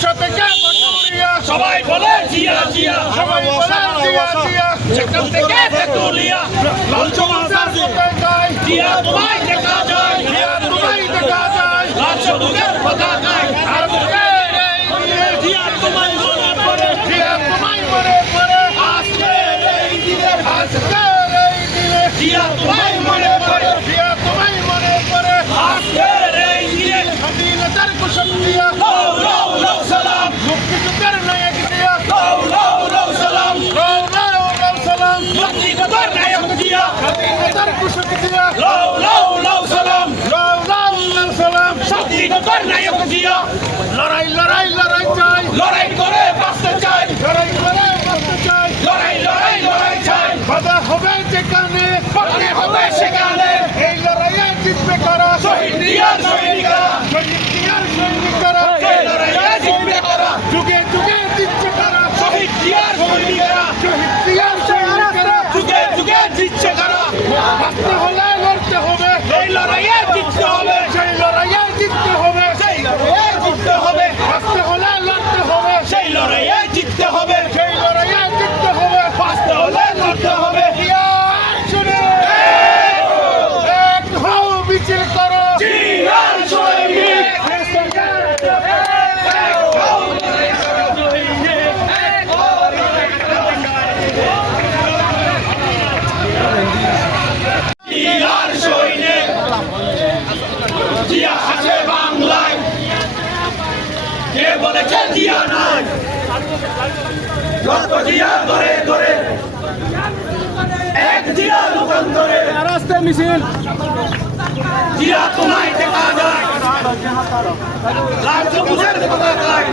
100 থেকে ভাটুরিয়া সবাই বলে জিয়া জিয়া, সবাই বলে জিয়া জিয়া সেখান থেকে তেতুলিয়া, লালচমনের কোথায় যায় জিয়া তোমায় দেখা যায়, জিয়া তোমায় দেখা যায় রাষ্ট্রদূতের পতাকায়, আর বুকের এই দিনে জিয়া তোমায় মনে পড়ে, জিয়া তোমায় মনে পড়ে আজকের এই দিনে আজকের এই দিনে জিয়া তোমায় মনে পড়ে, জিয়া তোমায় মনে পড়ে আজকের এই দিনে স্বাধীনতার কুশল দিয়া লও লও লও সালাম, মুক্তিযুদ্ধের নায়ক দিয়া লও লও লও সালাম, লও লও লও সালাম মুক্তিযোদ্ধার নায়ক জিয়া, স্বাধীনতার কুশল দিয়া লও লও লও সালাম, লও লও লও সালাম মুক্তিযোদ্ধার নায়ক জিয়া, লড়াই লড়াই লড়াই চাই লড়াই করে বাঁচতে চাই, লড়াই করে বাঁচতে চাই লড়াই লড়াই লড়াই চাই, বাধা হবে যেখানে বাঁচতে হবে সেখানে, এই লড়াইয়ে জিতবে কারা শহীদ জিয়ার সৈনিকরা, শহীদ জিয়ার সৈনিকরা এই লড়াইয়ে জিতবে কারা, যুগে যুগে জিতছে কারা শহীদ জিয়ার সৈনিকরা, শহীদ জিয়ার সৈনিকরা যুগে যুগে জিতছে কারা, বাঁচতে হলে লড়তে হবে এই লড়াইয়ে জিততে হবে, সেই লড়াইয়ে জিততে হবে সেই লড়াইয়ে জিততে হবে, বাঁচতে হলে লড়তে হবে সেই লড়াইয়ে জিততে হবে, সেই লড়াইয়ে জিততে হবে বাঁচতে হলে লড়তে হবে, জিয়ার শুনে এক হও মিছিল করো জিয়ার সৈনিক, জিয়ার সৈনিক, জিয়া আছে বাংলায়, কে বলেছে জিয়া নাই, রক্ত জিয়া ধরে ধরে এক জিয়া লোকান্তরে, রাস্তায় মিছিল জিয়া তোমায় দেখা যায়, লাল সবুজের পতাকায়,